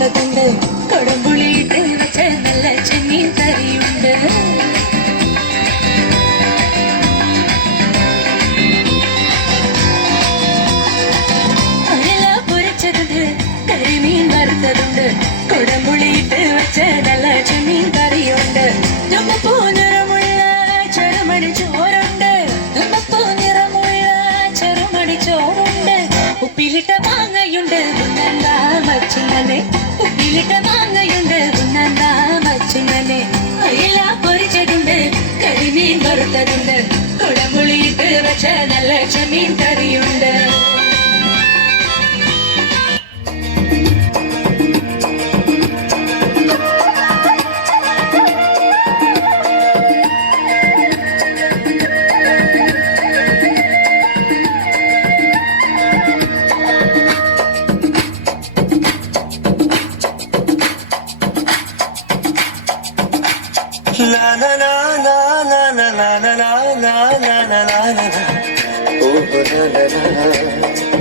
വറുത്തതുണ്ട് കൊടംപുളിയിട്ട് വെച്ച നല്ല ചെമ്മീൻ കറിയുണ്ട് അയല പൊരിച്ചതുണ്ട് കരിമീൻ വറുത്തതുണ്ട് കൊടംപുളിയിട്ട് വെച്ച നല്ല ചെമ്മീൻ കറിയുണ്ട് ചുമപ്പൂ നിറമുള്ള ചെറുമണി ചോറുണ്ട് ചുമപ്പൂ നിറമുള്ള ചെറുമണി ചോറുണ്ട് ഉപ്പിലിട്ട മാങ്ങയുണ്ട് ഉണ്ണാ വച്ചുങ്ങനെ ഉപ്പിലിട്ട മാങ്ങയുണ്ട് ഉണ്ണാ വച്ചുങ്ങനെ അയല പൊരിച്ചതുണ്ട് കരിമീൻ വറുത്തതുണ്ട് കുടംപുളിയിട്ട് വെച്ച നല്ല ചെമ്മീൻ കറിയുണ്ട് La la la la la la la la la la la la la la oh la la la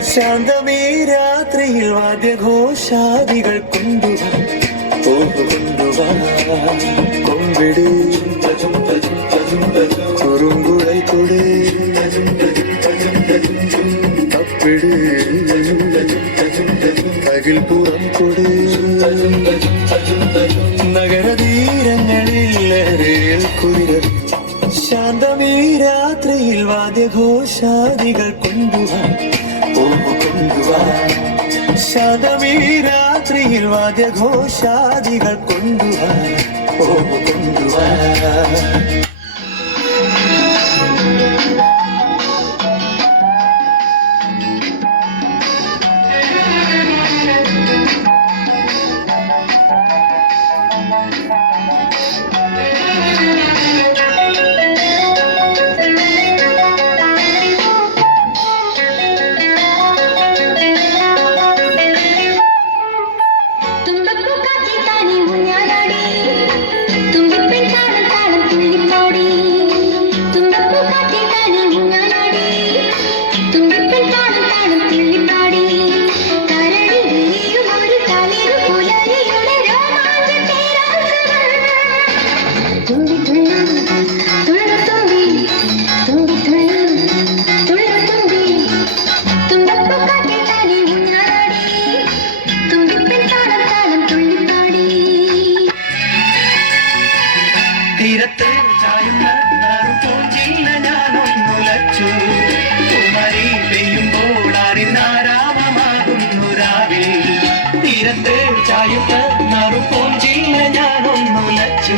ശാന്തമീ രാത്രിയിൽ വാദ്യഘോഷാദികൾ കൊണ്ടുവാ കൊണ്ടുവാ കൊമ്പിട് കുറുങ്കുഴൽ കൊട് തപ്പിട് അകിൽ പുറം കൊട് നഗരതീരങ്ങളിൽ കുതിര ശാന്തമീ രാത്രിയിൽ വാദ്യഘോഷാദികൾ കൊണ്ടുവാ കൊണ്ടുവാ ശാന്തമീ രാത്രിയിൽ വാദ്യഘോഷാദികൾ കൊണ്ടുവാ കൊണ്ടുവാ തീരത്തെ ചായുന്ന പൂഞ്ചില്ല ഞാനൊന്നുലച്ചു കുമരി പെയ്യുമ്പോൾ അറിനാരാമമാകുന്നു രാവിൽ തീരത്തെ ചായുന്ന പൂഞ്ചില്ല ഞാനൊന്നുലച്ചു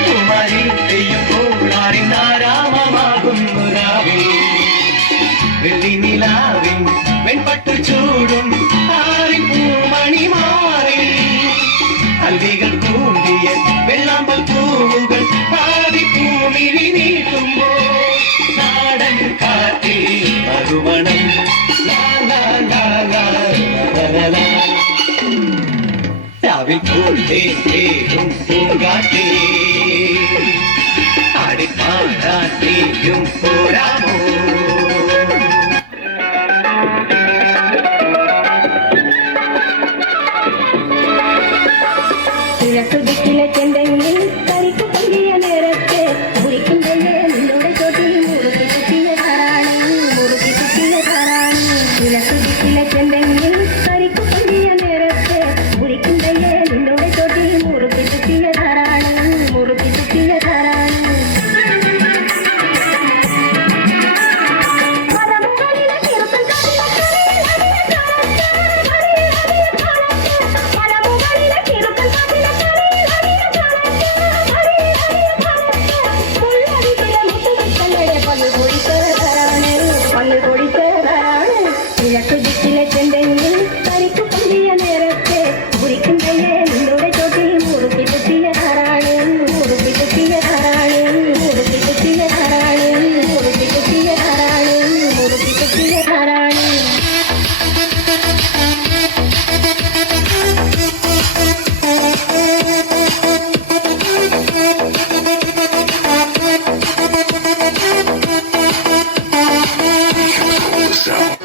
കുമരി പെയ്യുമ്പോൾ അറിനാരാമമാകുന്നു രാവിൽ വെള്ളി നിലാവിൻ വെൺപട്ടു ചൂടും ആറിപ്പൂമണി മാറി അൽവികൾ കൂടിയ വെള്ളാമ്പൽ പൂവുകൾ പാതിപ്പൂമിഴി നീട്ടുമ്പോൾ നാടൻ കാറ്റിൽ മറുമണം രാവിൽ പൂണ്ടേരും പൂങ്കാറ്റേ ആടിപ്പാടാത്തേയും പോരാമോ കിഴക്കുദിക്കിലെ ചെന്തെങ്ങിൽ കരിക്കു പൊങ്ങിയ നേരത്തെ മുറിക്കുമ്പോഴേ നിന്നോട് ചോട്ടിൽ മുറുക്കി കുത്തിയതാരാണ് കിഴക്കുദിക്കിലെ ചെന്തെങ്ങിൽ കരിക്കു പൊങ്ങിയ നേരത്തെ മുറിക്കുമ്പോഴേ നിന്നോട് ചോട്ടിൽ മുറുക്കി കുത്തിയതാരാണ് കിഴക്കുദിക്കിലെ ചെന്തെങ്ങിൽ കരിക്കു പൊങ്ങിയ നേരത്തെ മുറിക്കുമ്പോഴേ നിന്നോട് ചോട്ടിൽ മുറുക്കി കുത്തിയതാരാണ് sound.